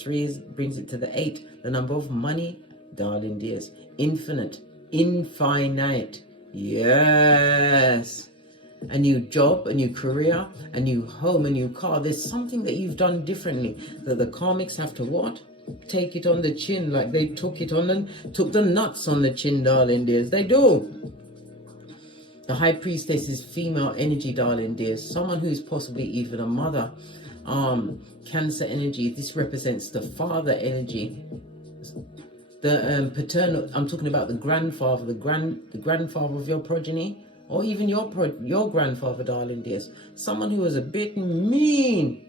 3 brings it to the 8. The number of money, darling dears. Infinite. Infinite. Yes. A new job, a new career, a new home, a new car. There's something that you've done differently that the karmics have to what? Take it on the chin, like they took the nuts on the chin, darling dears. They do. The High Priestess is female energy, darling dears. Someone who's possibly even a mother. Cancer energy. This represents the father energy. The paternal. I'm talking about the grandfather, the grandfather of your progeny, or even your grandfather, darling dears. Someone who was a bit mean.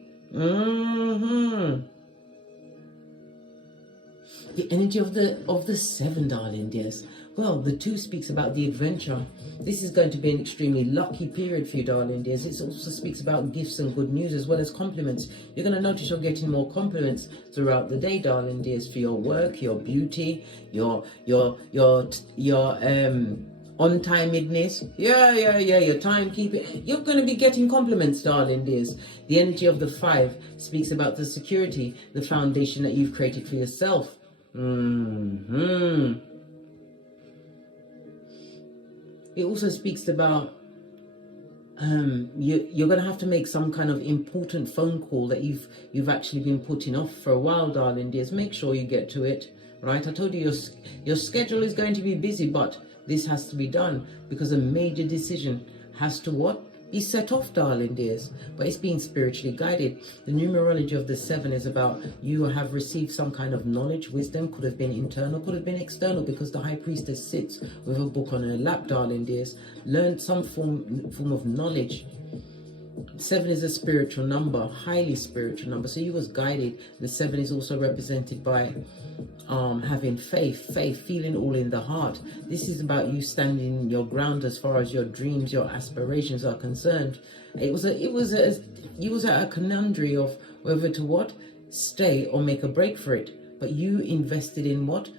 The energy of the 7, darling dears. Well, the 2 speaks about the adventure. This is going to be an extremely lucky period for you, darling dears. It also speaks about gifts and good news as well as compliments. You're going to notice you're getting more compliments throughout the day, darling dears, for your work, your beauty, your on-timedness. Yeah, your timekeeping. You're going to be getting compliments, darling dears. The energy of the 5 speaks about the security, the foundation that you've created for yourself. It also speaks about you're going to have to make some kind of important phone call that you've actually been putting off for a while, darling dears. Make sure you get to it, right? I told you your schedule is going to be busy, but this has to be done because a major decision has to what? Be set off, darling dears. But it's being spiritually guided. The numerology of the 7 is about you have received some kind of knowledge, wisdom. Could have been internal, could have been external, because the High Priestess sits with a book on her lap, darling dears. Learned some form of knowledge. 7 is a spiritual number, highly spiritual number. So you was guided. The 7 is also represented by having faith, feeling all in the heart. This is about you standing your ground as far as your dreams, your aspirations are concerned. You was at a conundrum of whether to what? Stay or make a break for it. But you invested in what?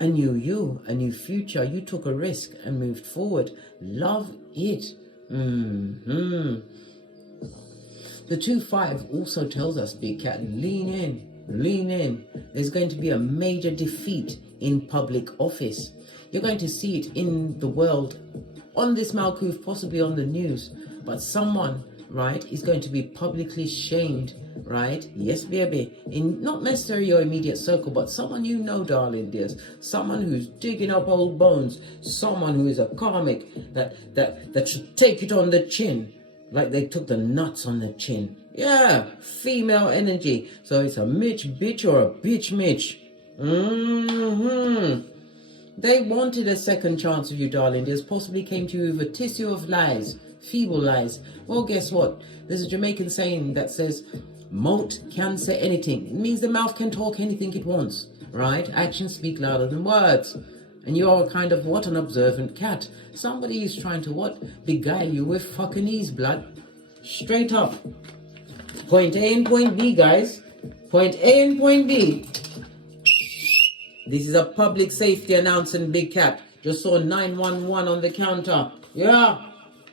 A new future. You took a risk and moved forward. Love it. The 2-5 also tells us, big cat, lean in. There's going to be a major defeat in public office. You're going to see it in the world, on this Malkuth, possibly on the news. But someone, right, is going to be publicly shamed, right? Yes, baby. In not necessarily your immediate circle, but someone you know, darling dears. Someone who's digging up old bones. Someone who is a karmic that should take it on the chin. Like they took the nuts on the chin. Yeah, female energy. So it's a Mitch bitch or a bitch Mitch. They wanted a second chance of you, darling. They possibly came to you with a tissue of lies, feeble lies. Well, guess what? There's a Jamaican saying that says, "Mouth can say anything." It means the mouth can talk anything it wants, right? Actions speak louder than words. And you're kind of what? An observant cat. Somebody is trying to what? Beguile you with fucking ease, blood. Straight up. Point A and point B, guys. Point A and point B. This is a public safety announcement, big cat. Just saw 911 on the counter. Yeah.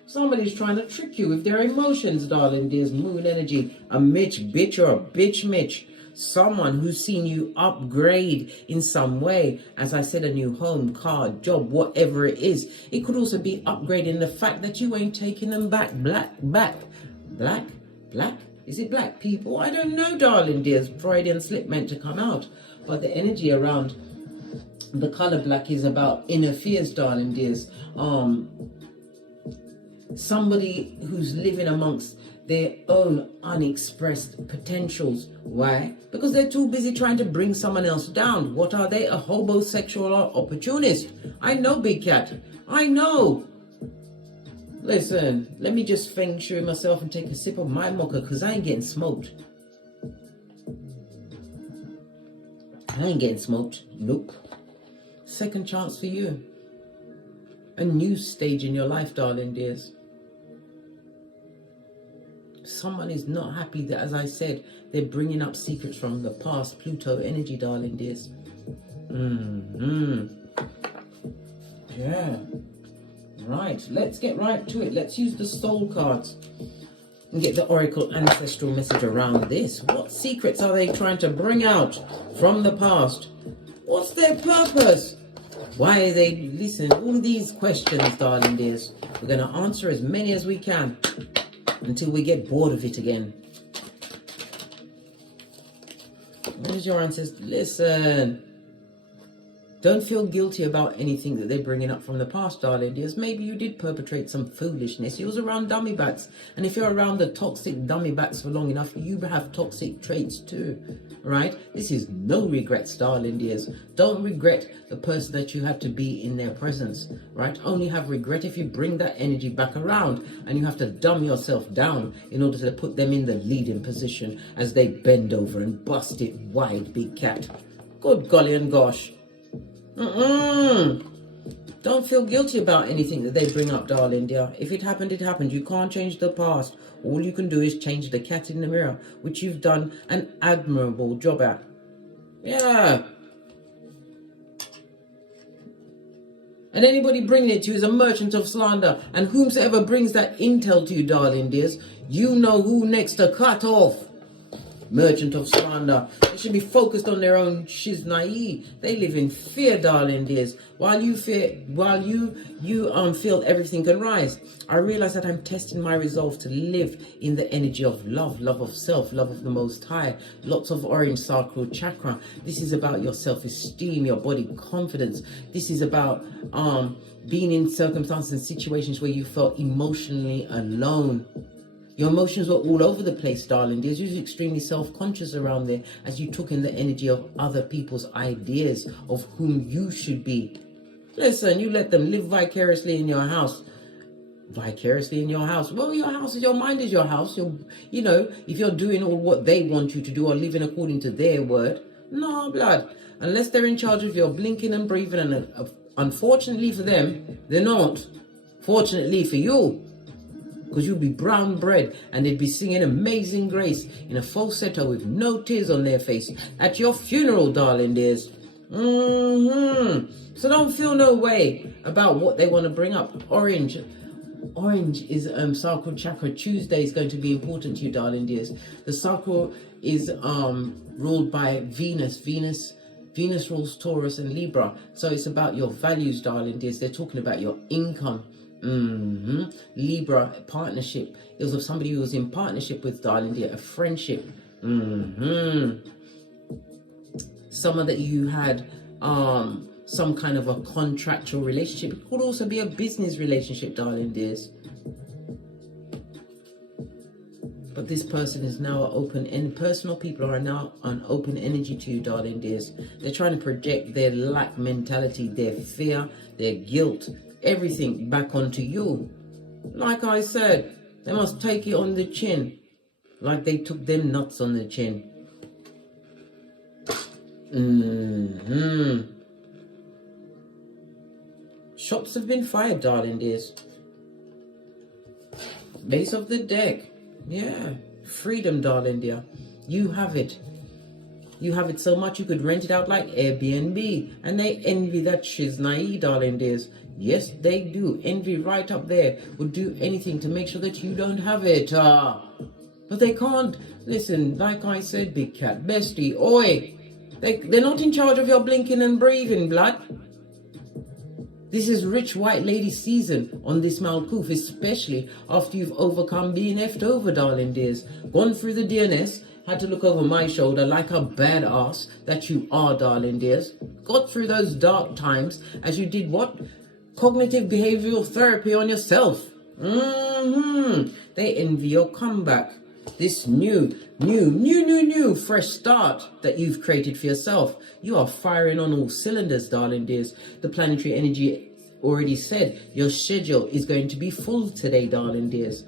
Somebody's trying to trick you with their emotions, darling. There's moon energy. A Mitch bitch or a bitch Mitch. Someone who's seen you upgrade in some way. As I said, a new home, car, job, whatever it is. It could also be upgrading the fact that you ain't taking them back. Black? Is it black people? I don't know, darling dears. Freudian slip meant to come out. But the energy around the color black is about inner fears, darling dears. Somebody who's living amongst their own unexpressed potentials. Why? Because they're too busy trying to bring someone else down. What are they? A homosexual opportunist. I know, big cat. I know. Listen, let me just feng shui myself and take a sip of my mocha, because I ain't getting smoked. Nope. Second chance for you. A new stage in your life, darling dears. Someone is not happy that, as I said, they're bringing up secrets from the past. Pluto energy, darling dears. Yeah. Right, let's get right to it. Let's use the soul cards. and get the oracle ancestral message around this. What secrets are they trying to bring out from the past? What's their purpose? Why are they, listen, all these questions, darling dears, we're going to answer as many as we can until we get bored of it again. What is your ancestor? Listen. Don't feel guilty about anything that they're bringing up from the past, darling dears. Maybe you did perpetrate some foolishness. You was around dummy bats. And if you're around the toxic dummy bats for long enough, you have toxic traits too. Right? This is no regrets, darling dears. Don't regret the person that you had to be in their presence. Right? Only have regret if you bring that energy back around and you have to dumb yourself down in order to put them in the leading position as they bend over and bust it wide, big cat. Good golly and gosh. Don't feel guilty about anything that they bring up, darling dear. If it happened, it happened. You can't change the past. All you can do is change the cat in the mirror, which you've done an admirable job at. Yeah. And anybody bringing it to you is a merchant of slander. And whomsoever brings that intel to you, darling dears, you know who next to cut off. Merchant of slander. They should be focused on their own shiznai. They live in fear, darling dears. While you feel everything can rise. I realize that I'm testing my resolve to live in the energy of love, love of self, love of the Most High. Lots of orange sacral chakra. This is about your self-esteem, your body confidence. This is about being in circumstances and situations where you felt emotionally alone. Your emotions were all over the place, darling dears. You were extremely self-conscious around there as you took in the energy of other people's ideas of whom you should be. Listen, you let them live vicariously in your house. Vicariously in your house. Well, your house is your mind is your house. You know, if you're doing all what they want you to do or living according to their word, no, blood. Unless they're in charge of your blinking and breathing, and unfortunately for them, they're not. Fortunately for you. Because you'll be brown bread and they'd be singing Amazing Grace in a falsetto with no tears on their face at your funeral, darling dears. So don't feel no way about what they want to bring up. Orange is sacral chakra. Tuesday is going to be important to you, darling dears. The sacral is ruled by Venus. Venus rules Taurus and Libra. So it's about your values, darling dears. They're talking about your income. Libra, partnership. It was of somebody who was in partnership with, darling dear, a friendship. Someone that you had some kind of a contractual relationship. It could also be a business relationship, darling dears. But this person is now open, and personal people are now an open energy to you, darling dears. They're trying to project their lack mentality, their fear, their guilt, everything back onto you. Like I said, they must take it on the chin, like they took them nuts on the chin. Shots have been fired, darling dears. Base of the deck. Yeah, freedom, darling dear. You have it. You have it so much you could rent it out like Airbnb. And they envy that shiznai, darling dears. Yes, they do. Envy right up there. Would do anything to make sure that you don't have it. But they can't. Listen, like I said, big cat, bestie, oi. They're not in charge of your blinking and breathing, blood. This is rich white lady season on this Malkuth, especially after you've overcome being effed over, darling dears. Gone through the DNS, had to look over my shoulder like a badass that you are, darling dears. Got through those dark times as you did what? Cognitive behavioral therapy on yourself. They envy your comeback. This new, fresh start that you've created for yourself. You are firing on all cylinders, darling dears. The planetary energy already said your schedule is going to be full today, darling dears.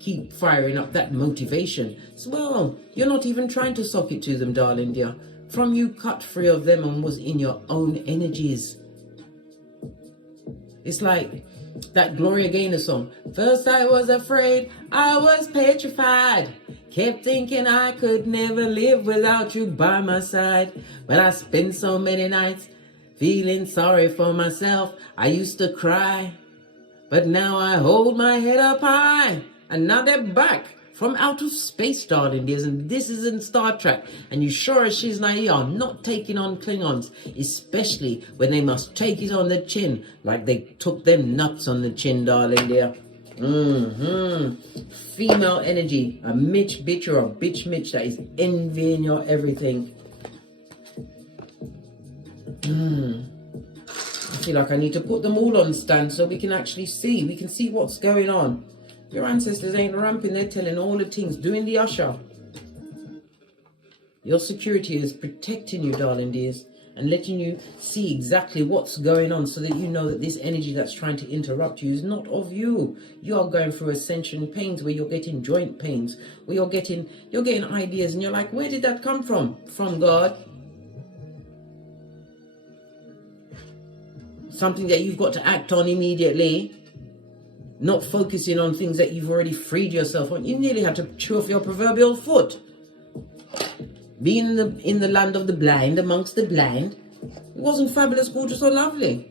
Keep firing up that motivation. So, well, you're not even trying to sock it to them, darling dear. From you cut free of them and was in your own energies. It's like that Gloria Gaynor song. First I was afraid, I was petrified. Kept thinking I could never live without you by my side. But I spent so many nights feeling sorry for myself. I used to cry, but now I hold my head up high. And now they're back from out of space, darling dears, and this isn't Star Trek. And you sure as she's naive are not taking on Klingons, especially when they must take it on the chin, like they took them nuts on the chin, darling dear. Female energy, a Mitch bitch or a bitch Mitch that is envying your everything. I feel like I need to put them all on stand so we can actually see. We can see what's going on. Your ancestors ain't ramping, they're telling all the things, doing the usher. Your security is protecting you, darling dears, and letting you see exactly what's going on so that you know that this energy that's trying to interrupt you is not of you. You are going through ascension pains where you're getting joint pains, where you're getting ideas and you're like, where did that come from? From God. Something that you've got to act on immediately. Not focusing on things that you've already freed yourself on. You nearly had to chew off your proverbial foot. Being in the land of the blind, amongst the blind, it wasn't fabulous, gorgeous, or lovely.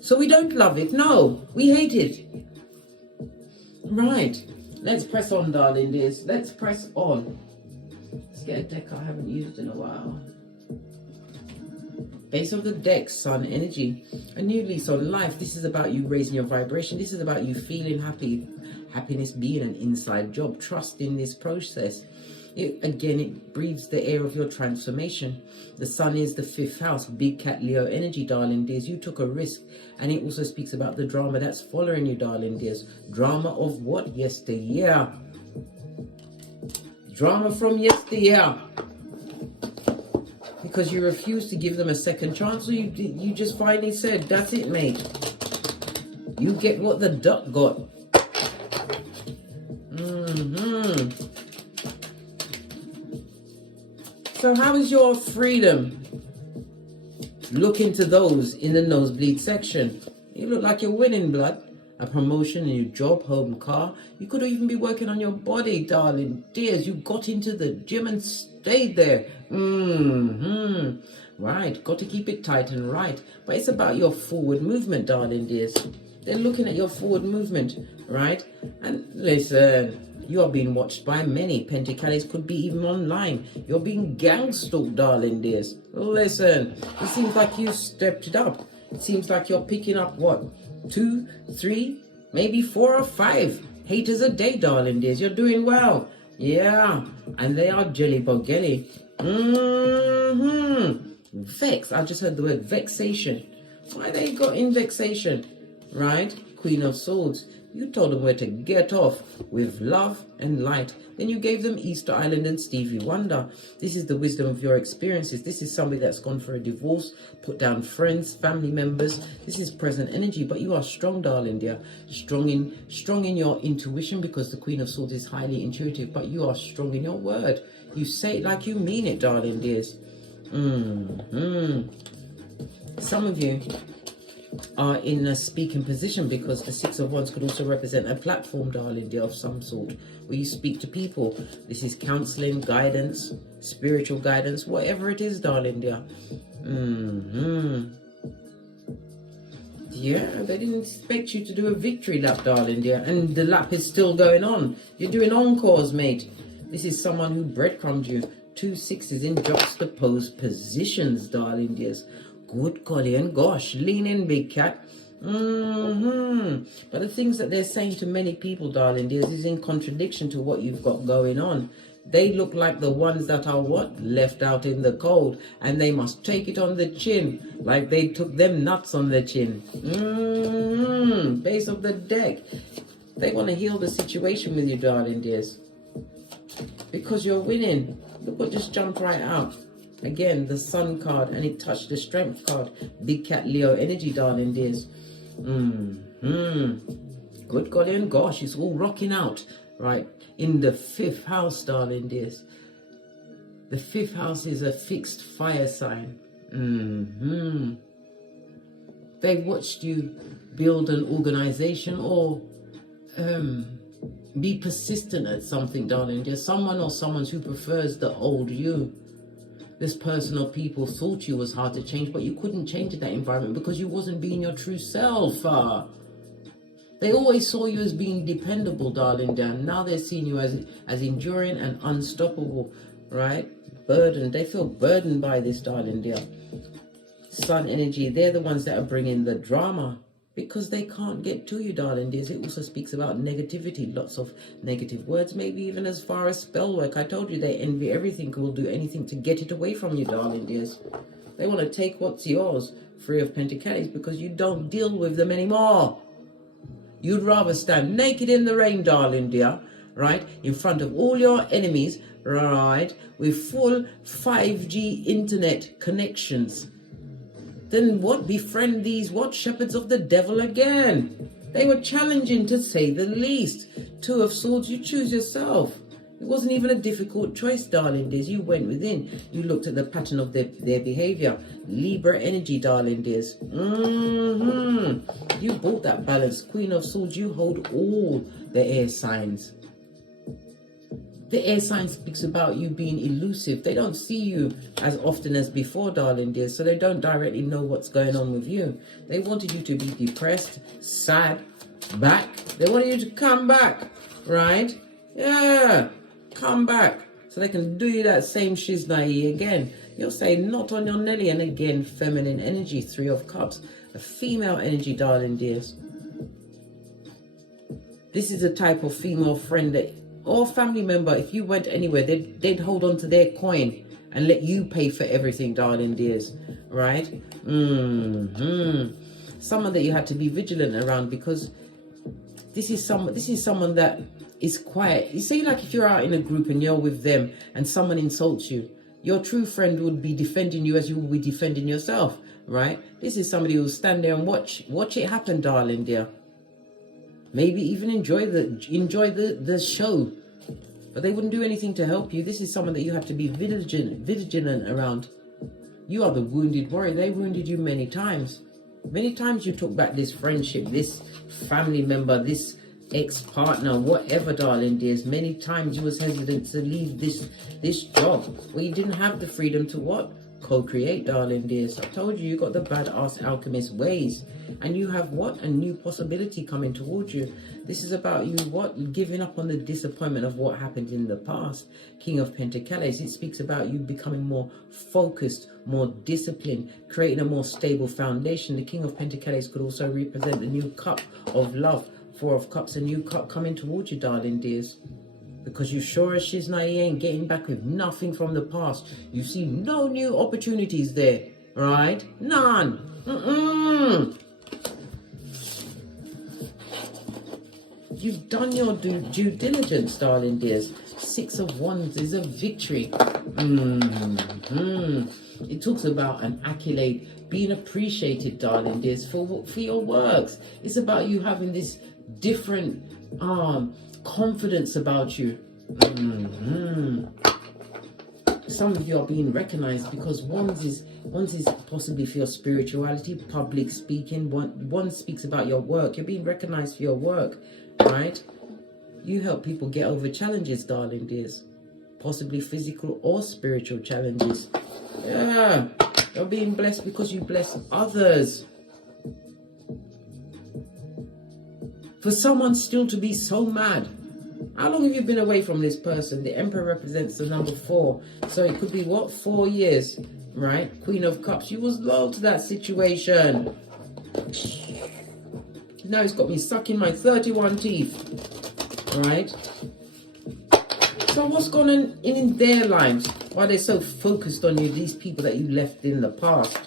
So we don't love it. No, we hate it. Right. Let's press on, darling dears. Let's press on. Let's get a deck I haven't used in a while. Base of the deck, sun energy. A new lease on life. This is about you raising your vibration. This is about you feeling happy. Happiness being an inside job. Trust in this process. It breathes the air of your transformation. The sun is the 5th house. Big cat Leo energy, darling dears. You took a risk. And it also speaks about the drama that's following you, darling dears. Drama of what? Yesteryear. Drama from yesteryear. Because you refused to give them a second chance, or you just finally said, that's it, mate. You get what the duck got. So how is your freedom? Look into those in the nosebleed section. You look like you're winning, blood. A promotion in your job, home, car. You could even be working on your body, darling dears. You got into the gym and stayed there. Right, got to keep it tight and right. But it's about your forward movement, darling dears. They're looking at your forward movement, right? And listen, you are being watched by many. Pentacles could be even online. You're being gang stalked, darling dears. Listen, it seems like you stepped it up. It seems like you're picking up what? 2, 3, maybe 4 or 5 haters a day, darling dears. You're doing well. Yeah, and they are jelly bogelly. Vex. I just heard the word vexation. Why they got in vexation? Right? Queen of Swords. You told them where to get off with love and light. Then you gave them Easter Island and Stevie Wonder. This is the wisdom of your experiences. This is somebody that's gone for a divorce, put down friends, family members. This is present energy, but you are strong, darling dear. Strong in your intuition, because the Queen of Swords is highly intuitive, but you are strong in your word. You say it like you mean it, darling dears. Some of you are in a speaking position, because the 6 of Wands could also represent a platform, darling dear, of some sort, where you speak to people. This is counseling, guidance, spiritual guidance, whatever it is, darling dear. Yeah, they didn't expect you to do a victory lap, darling dear, and the lap is still going on. You're doing encores, mate. This is someone who breadcrumbed you. 2 6s in juxtaposed positions, darling dears. Good golly and gosh, lean in, big cat. But the things that they're saying to many people, darling dears, is in contradiction to what you've got going on. They look like the ones that are what? Left out in the cold, and they must take it on the chin, like they took them nuts on the chin. Base of the deck. They want to heal the situation with you, darling dears, because you're winning. Look what just jumped right out. Again, the Sun card, and it touched the Strength card. Big cat Leo energy, darling dears. Good golly and gosh, it's all rocking out, right? In the 5th house, darling dears. The 5th house is a fixed fire sign. They watched you build an organization or be persistent at something, darling dear. Someone or someone who prefers the old you. This person or people thought you was hard to change, but you couldn't change that environment because you wasn't being your true self. They always saw you as being dependable, darling dear. Now they're seeing you as enduring and unstoppable, right? Burdened. They feel burdened by this, darling dear. Sun energy, they're the ones that are bringing the drama because they can't get to you, darling dears. It also speaks about negativity, lots of negative words, maybe even as far as spell work. I told you they envy everything, will do anything to get it away from you, darling dears. They want to take what's yours, Three of Pentacles, because you don't deal with them anymore. You'd rather stand naked in the rain, darling dear, right, in front of all your enemies, right, with full 5G internet connections. Then what? Befriend these what? Shepherds of the devil again. They were challenging, to say the least. Two of Swords, you choose yourself. It wasn't even a difficult choice, darling dears. You went within. You looked at the pattern of their behavior. Libra energy, darling dears. You brought that balance. Queen of Swords, you hold all the air signs. The air sign speaks about you being elusive. They don't see you as often as before, darling dears, so they don't directly know what's going on with you. They wanted you to be depressed, sad, back. They wanted you to come back, right? Yeah, come back. So they can do you that same shiznai again. You'll say, not on your Nelly. And again, feminine energy, Three of Cups. A female energy, darling dears. This is a type of female friend that, or family member, if you went anywhere, they'd hold on to their coin and let you pay for everything, darling dears, right? Someone that you had to be vigilant around, because this is someone that is quiet. You see, like if you're out in a group and you're with them and someone insults you, your true friend would be defending you as you will be defending yourself, right? This is somebody who'll stand there and watch it happen, darling dear. Maybe even enjoy the show, but they wouldn't do anything to help you. This is someone that you have to be vigilant around. You are the wounded warrior. They wounded you many times. Many times you took back this friendship, this family member, this ex-partner, whatever, darling dears. Many times you was hesitant to leave this job where you didn't have the freedom to what? Co-create, darling dears. I told you, you got the badass alchemist ways, and you have what? A new possibility coming towards you. This is about you what? Giving up on the disappointment of what happened in the past. King of Pentacles, it speaks about you becoming more focused, more disciplined, creating a more stable foundation. The King of Pentacles could also represent the new cup of love. Four of Cups, a new cup coming towards you, darling dears. Because you sure as she's not, ain't getting back with nothing from the past. You see no new opportunities there, right? None. You've done your due diligence, darling dears. Six of Wands is a victory. It talks about an accolade, being appreciated, darling dears, for your works. It's about you having this different confidence about you. Some of you are being recognized because Wands is possibly for your spirituality, public speaking. One speaks about your work. You're being recognized for your work, right? You help people get over challenges, darling dears, possibly physical or spiritual challenges. Yeah, you're being blessed because you bless others. For someone still to be so mad. How long have you been away from this person? The Emperor represents the number 4. So it could be what? 4 years, right? Queen of Cups. You was loyal to that situation. Now it's got me sucking my 31 teeth, right? So what's going on in their lives? Why they're so focused on you, these people that you left in the past,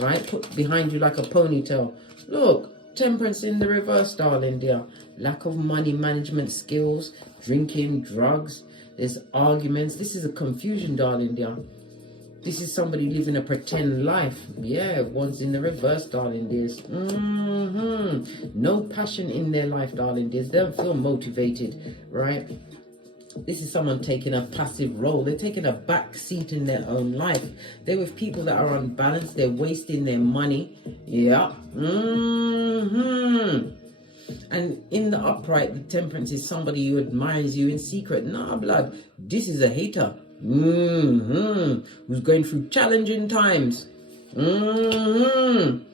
right? Put behind you like a ponytail. Look. Temperance in the reverse, darling dear. Lack of money management skills, drinking, drugs, there's arguments. This is a confusion, darling dear. This is somebody living a pretend life. Yeah, Wands in the reverse, darling dears. No passion in their life, darling dears. They don't feel motivated, right? This is someone taking a passive role. They're taking a back seat in their own life. They're with people that are unbalanced. They're wasting their money. Yeah. And in the upright, the Temperance is somebody who admires you in secret. Nah, blood. This is a hater. Who's going through challenging times. And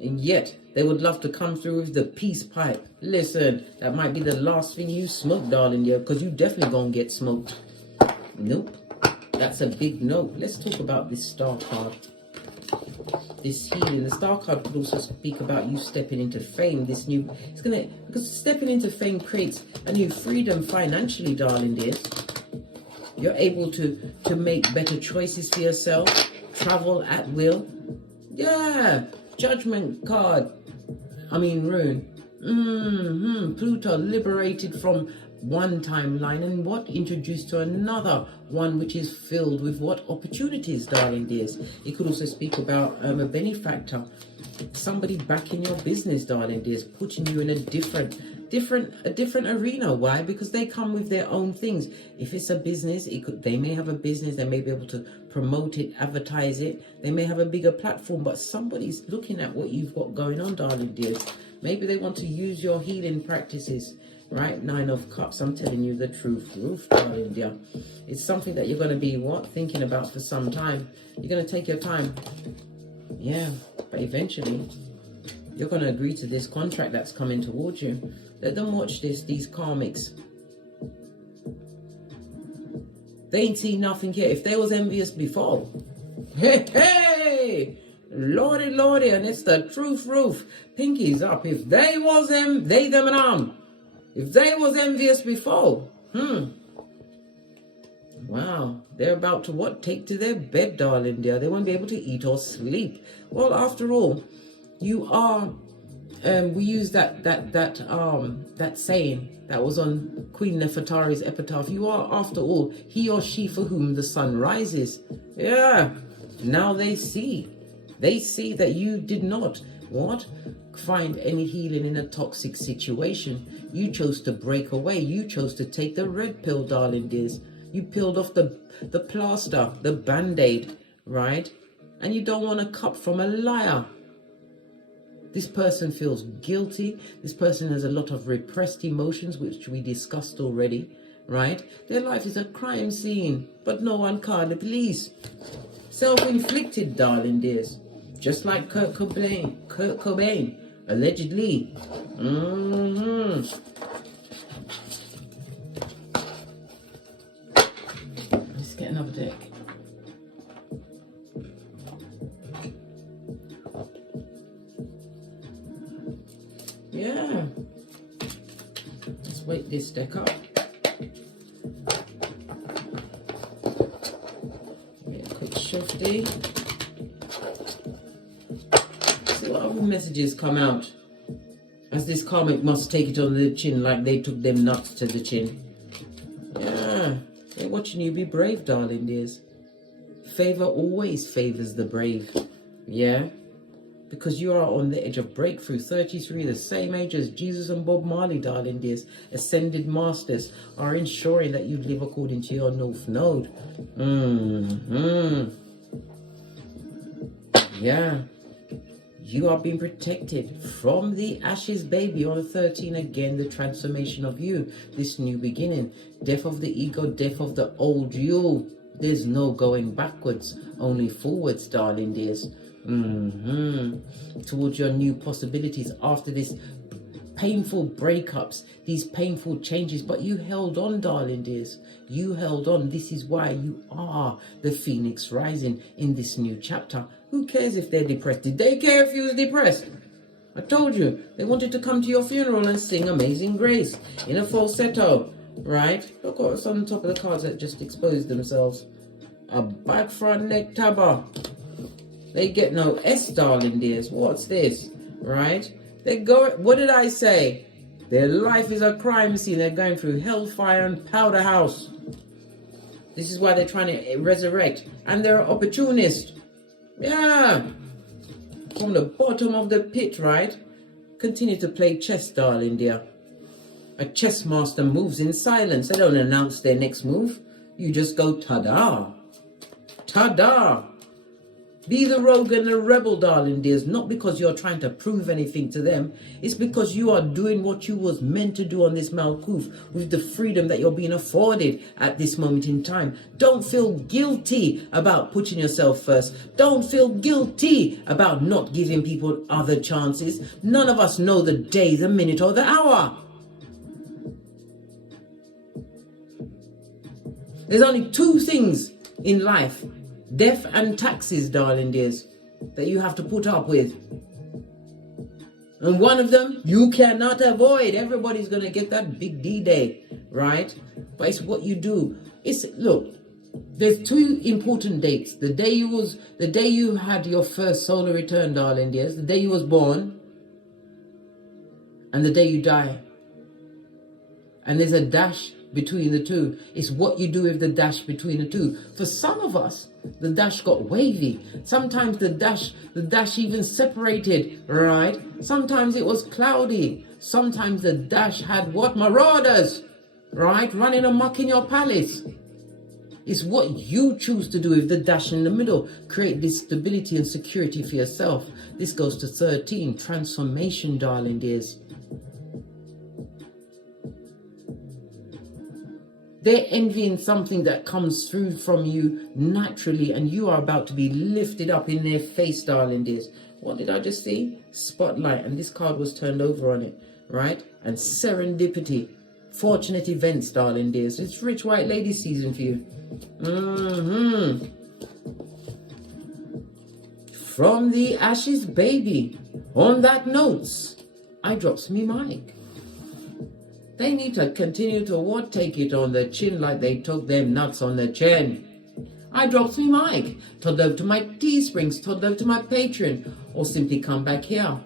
yet, They would love to come through with the peace pipe. Listen, that might be the last thing you smoke, darling, dear, because you definitely gonna get smoked. Nope. That's a big no. Let's talk about this star card. This healing. The star card could also speak about you stepping into fame. This new, because stepping into fame creates a new freedom financially, darling dears. You're able to make better choices for yourself. Travel at will. Yeah. Judgment card. Rune. Pluto liberated from one timeline and what introduced to another one, which is filled with what opportunities, darling dears. It could also speak about a benefactor, somebody back in your business, darling dears, putting you in a different arena. Why? Because they come with their own things. If it's a business, they may have a business, they may be able to promote it, advertise it, they may have a bigger platform, but somebody's looking at what you've got going on, darling dears. Maybe they want to use your healing practices. Right, 9 of Cups, I'm telling you the truth, darling dear. It's something that you're going to be, thinking about for some time. You're going to take your time. Yeah, but eventually, you're going to agree to this contract that's coming towards you. Let them watch this, these karmics. They ain't seen nothing yet. If they was envious before, hey, lordy, lordy, and it's the truth, pinkies up. If they was them, they, them, and them. If they was envious before, wow, they're about to take to their bed, darling dear. They won't be able to eat or sleep. Well, after all, you are. We use that saying that was on Queen Nefertari's epitaph. You are, after all, he or she for whom the sun rises. Yeah. Now they see that you did not find any healing in a toxic situation. You chose to break away. You chose to take the red pill, darling dears. You peeled off the plaster, the band-aid, right? And you don't want a cup from a liar. This person feels guilty. This person has a lot of repressed emotions, which we discussed already, right? Their life is a crime scene, but no one called the police. Self-inflicted, darling dears. Just like Kurt Cobain, allegedly. Let's get another deck. Yeah. Let's wake this deck up. Get a quick shifty. See what other messages come out. As this karmic must take it on the chin like they took them nuts to the chin. Yeah. They're watching you be brave, darling dears. Favor always favors the brave. Yeah. Because you are on the edge of breakthrough. 33, the same age as Jesus and Bob Marley, darling dears. Ascended masters are ensuring that you live according to your North Node. Yeah. You are being protected from the ashes, baby. On the 13, again, the transformation of you. This new beginning. Death of the ego, death of the old you. There's no going backwards, only forwards, darling dears. Towards your new possibilities after this painful breakups, these painful changes, but you held on, darling dears. You held on. This is why you are the phoenix rising in this new chapter. Who cares if they're depressed? Did they care if you was depressed? I told you, they wanted to come to your funeral and sing Amazing Grace in a falsetto, right? Look what's on top of the cards that just exposed themselves. A back front neck tabber. They get no S, darling dears. What's this? Right? They go. What did I say? Their life is a crime scene. They're going through hellfire and powder house. This is why they're trying to resurrect. And they're an opportunist. Yeah. From the bottom of the pit, right? Continue to play chess, darling dear. A chess master moves in silence. They don't announce their next move. You just go ta-da. Ta-da. Be the rogue and the rebel, darling dears, not because you're trying to prove anything to them. It's because you are doing what you was meant to do on this Malkuth with the freedom that you're being afforded at this moment in time. Don't feel guilty about putting yourself first. Don't feel guilty about not giving people other chances. None of us know the day, the minute, or the hour. There's only two things in life: death and taxes, darling dears, that you have to put up with. And one of them you cannot avoid. Everybody's going to get that big D-Day, right? But it's what you do. Look, there's two important dates. The day you had your first solar return, darling dears, the day you was born, and the day you die. And there's a dash between the two. It's what you do with the dash between the two. For some of us, the dash got wavy. Sometimes the dash even separated, right? Sometimes it was cloudy. Sometimes the dash had what? Marauders, right? Running amok in your palace. It's what you choose to do with the dash in the middle. Create this stability and security for yourself. This goes to 13, transformation, darling dears. They're envying something that comes through from you naturally, and you are about to be lifted up in their face, darling dears. What did I just see? Spotlight, and this card was turned over on it, right? And serendipity, fortunate events, darling dears. It's rich white lady season for you. From the ashes, baby. On that note, I drops me mic. They need to continue to what? Take it on the chin like they took them nuts on the chin. I drops me mic. Todd over to my Teesprings, Todd over to my Patreon, or simply come back here.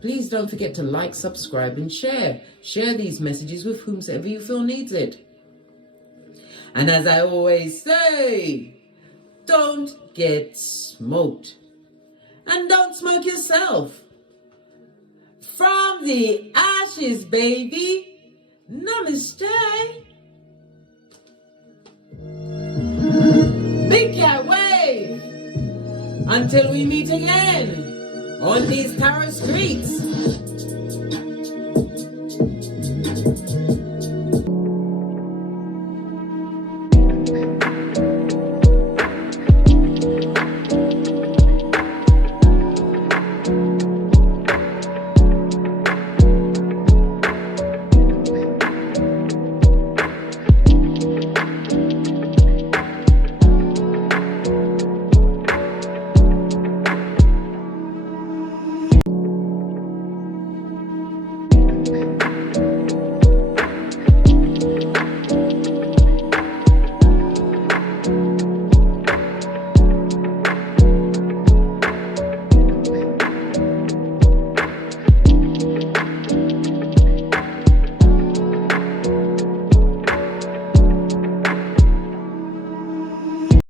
Please don't forget to like, subscribe, and share. Share these messages with whomsoever you feel needs it. And as I always say, don't get smoked. And don't smoke yourself. From the ashes, baby. Namaste. Big cat wave. Until we meet again on these tarot streets.